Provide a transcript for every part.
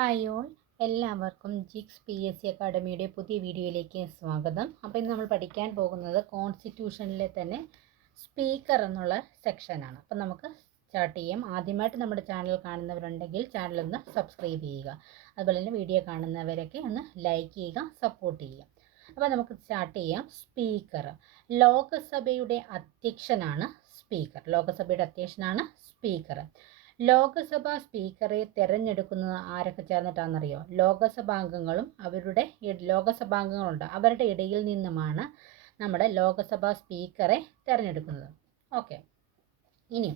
Hi all എല്ലാവർക്കും ജിക്സ് P S C അക്കാഡമിയുടെ പുതിയ വീഡിയോയിലേക്ക് സ്വാഗതം. അപ്പോൾ ഇന്ന് നമ്മൾ പഠിക്കാൻ പോകുന്നത് കോൺസ്റ്റിറ്റ്യൂഷനിലെ തന്നെ സ്പീക്കർ എന്നുള്ള സെക്ഷനാണ് അപ്പോൾ നമുക്ക് സ്റ്റാർട്ട് ചെയ്യാം. ആദ്യമായിട്ട് നമ്മുടെ ചാനൽ കാണുന്നവരുണ്ടെങ്കിൽ ചാനൽ ഒന്ന് സബ്സ്ക്രൈബ് ചെയ്യുക. അതുപോലെ തന്നെ വീഡിയോ കാണുന്നവരൊക്കെ ഒന്ന് ലൈക്ക് ചെയ്യുക സപ്പോർട്ട് ചെയ്യുക. അപ്പോൾ നമുക്ക് സ്റ്റാർട്ട് ചെയ്യാം. സ്പീക്കർ. ലോകസഭയുടെ അധ്യക്ഷനാണ് സ്പീക്കർ. ലോകസഭയുടെ അധ്യക്ഷനാണ് സ്പീക്കർ. ലോകസഭാ സ്പീക്കറെ തിരഞ്ഞെടുക്കുന്നത് ആരൊക്കെ ചേർന്നിട്ടാണെന്നറിയോ? ലോകസഭാംഗങ്ങളും അവരുടെ ലോകസഭാംഗങ്ങളുണ്ട്. അവരുടെ ഇടയിൽ നിന്നുമാണ് നമ്മുടെ ലോകസഭാ സ്പീക്കറെ തിരഞ്ഞെടുക്കുന്നത്. ഓക്കെ. ഇനി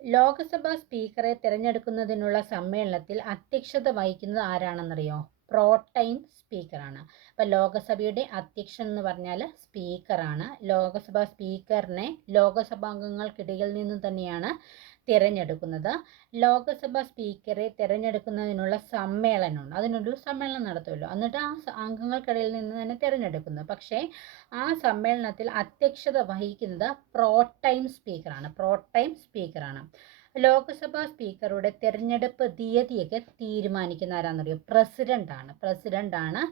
ലോകസഭാ സ്പീക്കറെ തിരഞ്ഞെടുക്കുന്നതിനുള്ള സമ്മേളനത്തിൽ അധ്യക്ഷത വഹിക്കുന്നത് ആരാണെന്നറിയോ? പ്രോട്ടൈം സ്പീക്കറാണ്. അപ്പോൾ ലോകസഭയുടെ അധ്യക്ഷൻ എന്ന് പറഞ്ഞാൽ സ്പീക്കറാണ്. ലോകസഭാ സ്പീക്കറിനെ ലോകസഭാംഗങ്ങൾക്കിടയിൽ നിന്ന് തന്നെയാണ് തിരഞ്ഞെടുക്കുന്നത്. ലോകസഭാ സ്പീക്കറെ തിരഞ്ഞെടുക്കുന്നതിനുള്ള സമ്മേളനമാണ് അതിനൊരു സമ്മേളനം നടത്തുമല്ലോ. എന്നിട്ട് ആ അംഗങ്ങൾക്കിടയിൽ നിന്ന് തന്നെ തിരഞ്ഞെടുക്കുന്നു. പക്ഷേ ആ സമ്മേളനത്തിൽ അധ്യക്ഷത വഹിക്കുന്നത് പ്രോട്ടൈം സ്പീക്കറാണ്. പ്രോട്ടൈം സ്പീക്കറാണ്. ലോകസഭാ സ്പീക്കറുടെ തിരഞ്ഞെടുപ്പ് തീയതിയൊക്കെ തീരുമാനിക്കുന്ന ആരാന്നറിയോ? പ്രസിഡന്റാണ് പ്രസിഡന്റാണ്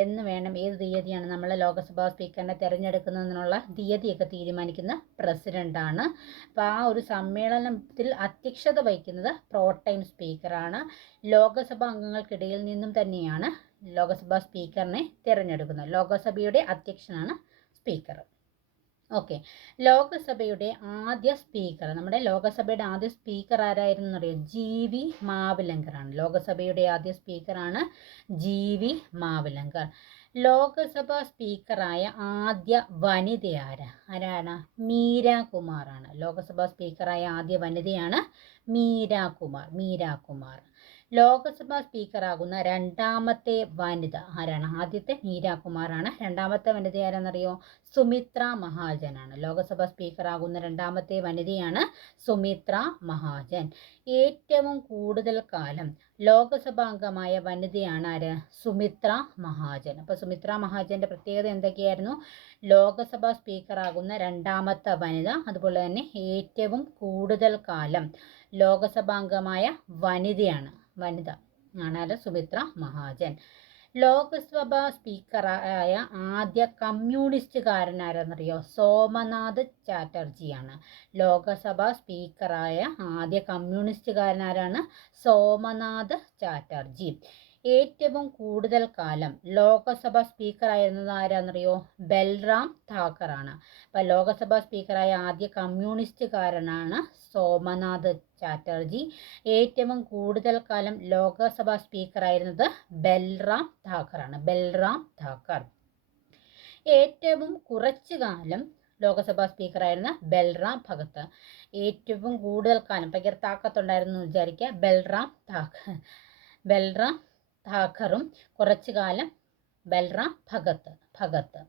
എന്ന് വേണം ഏത് തീയതിയാണ് നമ്മൾ ലോക്സഭാ സ്പീക്കറിനെ തിരഞ്ഞെടുക്കുന്നതിനുള്ള തീയതിയൊക്കെ തീരുമാനിക്കുന്ന പ്രസിഡന്റാണ് അപ്പോൾ ആ ഒരു സമ്മേളനത്തിൽ അധ്യക്ഷത വഹിക്കുന്നത് പ്രോട്ടൈം സ്പീക്കറാണ്. ലോക്സഭാ അംഗങ്ങൾക്കിടയിൽ നിന്നും തന്നെയാണ് ലോക്സഭാ സ്പീക്കറിനെ തിരഞ്ഞെടുക്കുന്നത്. ലോക്സഭയുടെ അധ്യക്ഷനാണ് സ്പീക്കർ. ഓക്കെ. ലോകസഭയുടെ ആദ്യ സ്പീക്കർ നമ്മുടെ ലോകസഭയുടെ ആദ്യ സ്പീക്കർ ആരായിരുന്നു എന്നറിയോ? ജി വി മാവിലങ്കറാണ് ലോകസഭയുടെ ആദ്യ സ്പീക്കറാണ് ജി വി മാവലങ്കർ. ലോകസഭാ സ്പീക്കറായ ആദ്യ വനിത ആരാ ആരാണ്? മീര കുമാറാണ് ലോകസഭാ സ്പീക്കറായ ആദ്യ വനിതയാണ് മീര കുമാർ. മീര കുമാർ. ലോകസഭാ സ്പീക്കറാകുന്ന രണ്ടാമത്തെ വനിത ആരാണ്? ആദ്യത്തെ മീരാകുമാറാണ് രണ്ടാമത്തെ വനിത ആരാണെന്നറിയോ സുമിത്ര മഹാജനാണ്. ലോകസഭാ സ്പീക്കറാകുന്ന രണ്ടാമത്തെ വനിതയാണ് സുമിത്ര മഹാജൻ. ഏറ്റവും കൂടുതൽ കാലം ലോകസഭാംഗമായ വനിതയാണ് ആര്? സുമിത്ര മഹാജൻ. അപ്പോൾ സുമിത്ര മഹാജന്റെ പ്രത്യേകത എന്തൊക്കെയായിരുന്നു? ലോകസഭാ സ്പീക്കറാകുന്ന രണ്ടാമത്തെ വനിത അതുപോലെ തന്നെ ഏറ്റവും കൂടുതൽ കാലം ലോകസഭാംഗമായ വനിതയാണ്. വനിത. ആണാൽ സുമിത്ര മഹാജൻ. ലോകസഭ സ്പീക്കറായ ആദ്യ കമ്മ്യൂണിസ്റ്റുകാരനാരെന്നറിയോ? സോമനാഥ് ചാറ്റർജിയാണ്. ലോകസഭ സ്പീക്കറായ ആദ്യ കമ്മ്യൂണിസ്റ്റുകാരനാരാണ് സോമനാഥ് ചാറ്റർജി. ഏറ്റവും കൂടുതൽ കാലം ലോകസഭാ സ്പീക്കറായിരുന്നത് ആരാന്നറിയോ? ബൽറാം താക്കറാണ്. അപ്പം ലോകസഭാ സ്പീക്കറായ ആദ്യ കമ്മ്യൂണിസ്റ്റുകാരനാണ് സോമനാഥ് ചാറ്റർജി. ഏറ്റവും കൂടുതൽ കാലം ലോകസഭാ സ്പീക്കറായിരുന്നത് ബൽറാം താക്കറാണ്. ബൽറാം താക്കർ. ഏറ്റവും കുറച്ചു കാലം ലോകസഭാ സ്പീക്കറായിരുന്ന ബൽറാം ഭഗത്ത്. ഏറ്റവും കൂടുതൽ കാലം ഭയങ്കര താക്കത്തുണ്ടായിരുന്നു എന്ന് വിചാരിക്കുക. ബൽറാം താക്കർ. ബൽറാം താക്കറും കുറച്ചു കാലം ബൽറാം ഭഗത്ത് ഭഗത്ത്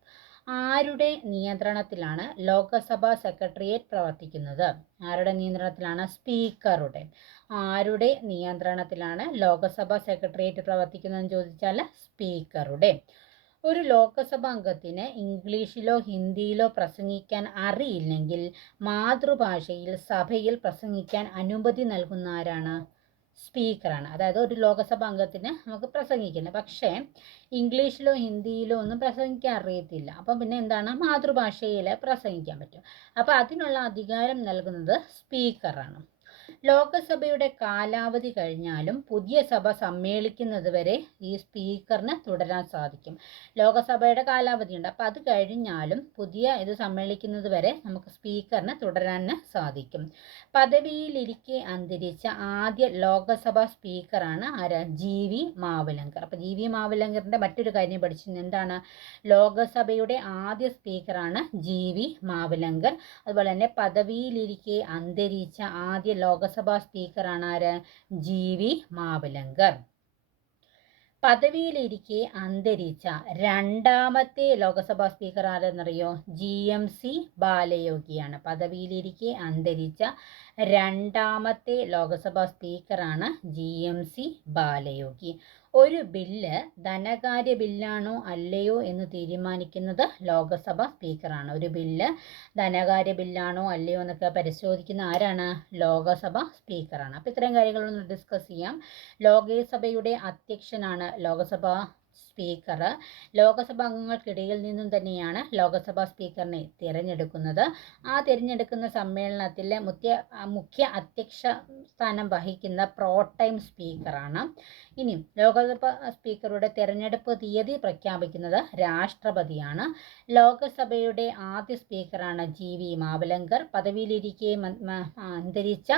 ആരുടെ നിയന്ത്രണത്തിലാണ് ലോക്സഭാ സെക്രട്ടേറിയറ്റ് പ്രവർത്തിക്കുന്നത്? ആരുടെ നിയന്ത്രണത്തിലാണ്? സ്പീക്കറുടെ. ആരുടെ നിയന്ത്രണത്തിലാണ് ലോക്സഭാ സെക്രട്ടേറിയറ്റ് പ്രവർത്തിക്കുന്നതെന്ന് ചോദിച്ചാൽ സ്പീക്കറുടെ. ഒരു ലോക്സഭാ അംഗത്തിന് ഇംഗ്ലീഷിലോ ഹിന്ദിയിലോ പ്രസംഗിക്കാൻ അറിയില്ലെങ്കിൽ മാതൃഭാഷയിൽ സഭയിൽ പ്രസംഗിക്കാൻ അനുമതി നൽകുന്ന ആരാണ്? സ്പീക്കറാണ്. അതായത് ഒരു ലോകസഭ അംഗത്തിന് നമുക്ക് പ്രസംഗിക്കുന്നത് പക്ഷേ ഇംഗ്ലീഷിലോ ഹിന്ദിയിലോ ഒന്നും പ്രസംഗിക്കാൻ അറിയത്തില്ല. അപ്പം പിന്നെ എന്താണ്? മാതൃഭാഷയിൽ പ്രസംഗിക്കാൻ പറ്റും. അപ്പോൾ അതിനുള്ള അധികാരം നൽകുന്നത് സ്പീക്കറാണ്. ലോകസഭയുടെ കാലാവധി കഴിഞ്ഞാലും പുതിയ സഭ സമ്മേളിക്കുന്നത് വരെ ഈ സ്പീക്കറിന് തുടരാൻ സാധിക്കും. ലോകസഭയുടെ കാലാവധി ഉണ്ട് അപ്പോൾ അത് കഴിഞ്ഞാലും പുതിയ ഇത് സമ്മേളിക്കുന്നത് വരെ നമുക്ക് സ്പീക്കറിന് തുടരാൻ സാധിക്കും. പദവിയിലിരിക്കെ അന്തരിച്ച ആദ്യ ലോകസഭാ സ്പീക്കറാണ് ആരാ? G V Mavalankar. അപ്പോൾ ജി വി മാവലങ്കറിന്റെ മറ്റൊരു കാര്യം പഠിച്ചു എന്താണ്? ലോകസഭയുടെ ആദ്യ സ്പീക്കറാണ് ജി വി മാവലങ്കർ. അതുപോലെ തന്നെ പദവിയിലിരിക്കെ അന്തരിച്ച ആദ്യ ലോകസഭാ സ്പീക്കറാണ് ആര്? G V Mavalankar. പദവിയിലിരിക്കെ അന്തരിച്ച രണ്ടാമത്തെ ലോകസഭാ സ്പീക്കർ ആരെന്നറിയോ? ജി എം സി ബാലയോഗിയാണ്. പദവിയിലിരിക്കെ അന്തരിച്ച രണ്ടാമത്തെ ലോകസഭാ സ്പീക്കറാണ് ജി എം സി ബാലയോഗി. ഒരു ബില്ല് ധനകാര്യ ബില്ലാണോ അല്ലയോ എന്ന് തീരുമാനിക്കുന്നത് ലോക്സഭ സ്പീക്കറാണ്. ഒരു ബില്ല് ധനകാര്യ ബില്ലാണോ അല്ലയോ എന്നൊക്കെ പരിശോധിക്കുന്ന ആരാണ്? ലോക്സഭ സ്പീക്കറാണ്. അപ്പോൾ ഇത്രയും കാര്യങ്ങളൊന്ന് ഡിസ്കസ് ചെയ്യാം. ലോകസഭയുടെ അധ്യക്ഷനാണ് ലോക്സഭ സ്പീക്കർ ലോകസഭാ അംഗങ്ങൾക്കിടയിൽ നിന്നും തന്നെയാണ് ലോകസഭാ സ്പീക്കറിനെ തിരഞ്ഞെടുക്കുന്നത്. ആ തിരഞ്ഞെടുക്കുന്ന സമ്മേളനത്തിലെ മുഖ്യ മുഖ്യ അധ്യക്ഷ സ്ഥാനം വഹിക്കുന്ന പ്രോ ടൈം സ്പീക്കറാണ് ഇനി ലോകസഭാ സ്പീക്കറുടെ തിരഞ്ഞെടുപ്പ് തീയതി പ്രഖ്യാപിക്കുന്നത് രാഷ്ട്രപതിയാണ്. ലോകസഭയുടെ ആദ്യ സ്പീക്കറാണ് ജി വി മാവലങ്കർ. പദവിയിലിരിക്കെ അന്തരിച്ച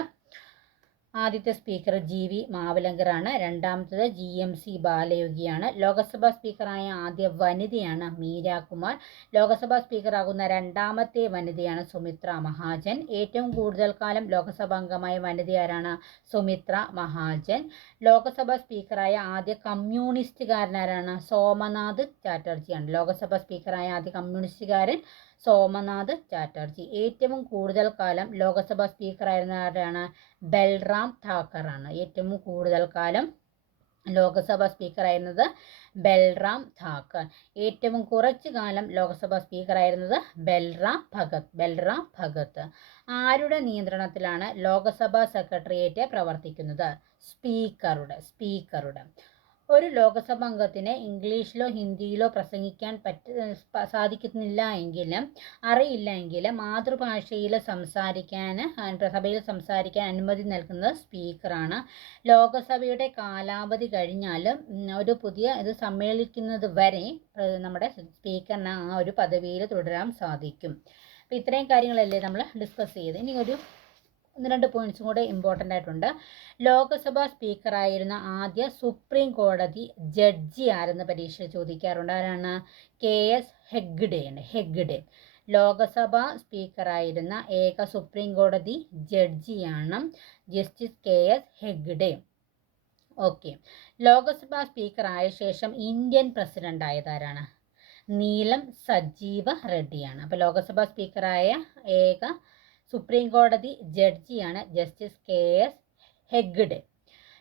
ആദ്യത്തെ സ്പീക്കർ ജി വി മാവലങ്കറാണ്. രണ്ടാമത്തത് ജി എം സി ബാലയോഗിയാണ്. ലോകസഭാ സ്പീക്കറായ ആദ്യ വനിതയാണ് മീര കുമാർ. ലോകസഭാ സ്പീക്കറാകുന്ന രണ്ടാമത്തെ വനിതയാണ് സുമിത്ര മഹാജൻ. ഏറ്റവും കൂടുതൽ കാലം ലോകസഭാ അംഗമായ വനിതയാരാണ് സുമിത്ര മഹാജൻ. ലോകസഭാ സ്പീക്കറായ ആദ്യ കമ്മ്യൂണിസ്റ്റുകാരനാരാണ്? സോമനാഥ് ചാറ്റർജിയാണ്. ലോകസഭാ സ്പീക്കറായ ആദ്യ കമ്മ്യൂണിസ്റ്റുകാരൻ സോമനാഥ് ചാറ്റർജി. ഏറ്റവും കൂടുതൽ കാലം ലോകസഭാ സ്പീക്കറായിരുന്ന ആരാണ്? ബൽറാം താക്കറാണ്. ഏറ്റവും കൂടുതൽ കാലം ലോകസഭാ സ്പീക്കറായിരുന്നത് ബൽറാം താക്കർ. ഏറ്റവും കുറച്ചു കാലം ലോകസഭാ സ്പീക്കറായിരുന്നത് ബൽറാം ഭഗത് ബൽറാം ഭഗത്. ആരുടെ നിയന്ത്രണത്തിലാണ് ലോകസഭാ സെക്രട്ടേറിയറ്റ് പ്രവർത്തിക്കുന്നത്? സ്പീക്കറുടെ സ്പീക്കറുടെ. ഒരു ലോകസഭ അംഗത്തിന് ഇംഗ്ലീഷിലോ ഹിന്ദിയിലോ പ്രസംഗിക്കാൻ പറ്റ സാധിക്കുന്നില്ല എങ്കിലും അറിയില്ല എങ്കിൽ മാതൃഭാഷയിൽ സംസാരിക്കാൻ സഭയിൽ സംസാരിക്കാൻ അനുമതി നൽകുന്നത് സ്പീക്കറാണ്. ലോകസഭയുടെ കാലാവധി കഴിഞ്ഞാലും ഒരു പുതിയ ഇത് സമ്മേളിക്കുന്നത് വരെ നമ്മുടെ സ്പീക്കറിന് ആ ഒരു പദവിയിൽ തുടരാൻ സാധിക്കും. അപ്പോൾ ഇത്രയും കാര്യങ്ങളല്ലേ നമ്മൾ ഡിസ്കസ് ചെയ്ത് ഇനി ഒരു ഒന്ന് രണ്ട് പോയിന്റ്സും കൂടെ ഇമ്പോർട്ടന്റ് ആയിട്ടുണ്ട്. ലോക്സഭാ സ്പീക്കറായിരുന്ന ആദ്യ സുപ്രീം കോടതി ജഡ്ജി ആരെന്ന് പരീക്ഷ ചോദിക്കാറുണ്ട്? ആരാണ്? കെ എസ് ഹെഗ്ഡേ ആണ് ഹെഗ്ഡേ. ലോകസഭാ സ്പീക്കറായിരുന്ന ഏക സുപ്രീം കോടതി ജഡ്ജിയാണ് justice K S Hegde. Okay ലോകസഭാ സ്പീക്കറായ ശേഷം ഇന്ത്യൻ പ്രസിഡന്റ് ആയതാരാണ് നീലം സജീവ റെഡ്ഡിയാണ്. അപ്പോൾ ലോക്സഭാ സ്പീക്കറായ ഏക സുപ്രീം കോടതി ജഡ്ജിയാണ് justice K S Hegde.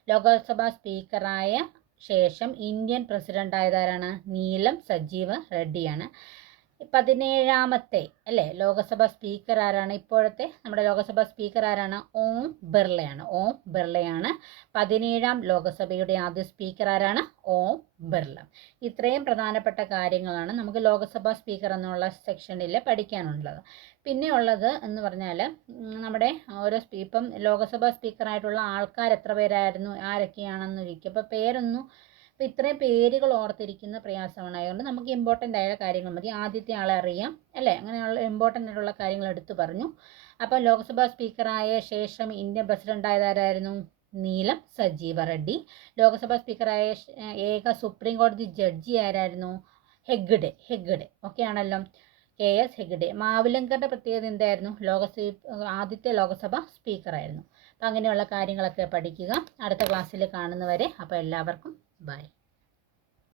Lok Sabha സ്പീക്കറായ ശേഷം ഇന്ത്യൻ പ്രസിഡന്റ് ആയതാരാണ് നീലം സജീവ റെഡ്ഡിയാണ്. പതിനേഴാമത്തെ അല്ലേ? ലോകസഭ സ്പീക്കർ ആരാണ് ഇപ്പോഴത്തെ? നമ്മുടെ ലോകസഭ സ്പീക്കർ ആരാണ്? ഓം ബിർളയാണ്. ഓം ബിർളയാണ്. പതിനേഴാം ലോകസഭയുടെ ആദ്യ സ്പീക്കർ ആരാണ്? ഓം ബിർള. ഇത്രയും പ്രധാനപ്പെട്ട കാര്യങ്ങളാണ് നമുക്ക് ലോകസഭാ സ്പീക്കർ എന്നുള്ള സെക്ഷനിൽ പഠിക്കാനുള്ളത്. പിന്നെ ഉള്ളത് എന്ന് പറഞ്ഞാൽ നമ്മുടെ ഓരോ ഇപ്പം ലോകസഭാ സ്പീക്കറായിട്ടുള്ള ആൾക്കാർ എത്ര പേരായിരുന്നു? ആരൊക്കെയാണെന്ന് ചോദിക്കും അപ്പോൾ പേരൊന്നും അപ്പോൾ ഇത്രയും പേരുകൾ ഓർത്തിരിക്കുന്ന പ്രയാസമാണ്. അതുകൊണ്ട് നമുക്ക് ഇമ്പോർട്ടന്റ് ആയ കാര്യങ്ങൾ മതി. ആദ്യത്തെ ആളെ അറിയാം അല്ലേ? അങ്ങനെയുള്ള ഇമ്പോർട്ടന്റ് ആയിട്ടുള്ള കാര്യങ്ങൾ എടുത്തു പറഞ്ഞു. അപ്പോൾ ലോക്സഭാ സ്പീക്കറായ ശേഷം ഇന്ത്യൻ പ്രസിഡന്റ് ആയതാരായിരുന്നു? നീലം സജീവ റെഡ്ഡി. ലോക്സഭാ സ്പീക്കറായ ഏക സുപ്രീം കോടതി ജഡ്ജി ആരായിരുന്നു? ഹെഗ്ഡെ ഹെഗ്ഡെ ഓക്കെ ആണല്ലോ. കെ എസ് ഹെഗ്ഡെ മാവിലങ്കറുടെ പ്രത്യേകത എന്തായിരുന്നു? ലോകസഭ ആദ്യത്തെ ലോക്സഭ സ്പീക്കറായിരുന്നു അപ്പം അങ്ങനെയുള്ള കാര്യങ്ങളൊക്കെ പഠിക്കുക. അടുത്ത ക്ലാസ്സിൽ കാണുന്നവരെ അപ്പോൾ എല്ലാവർക്കും Bye.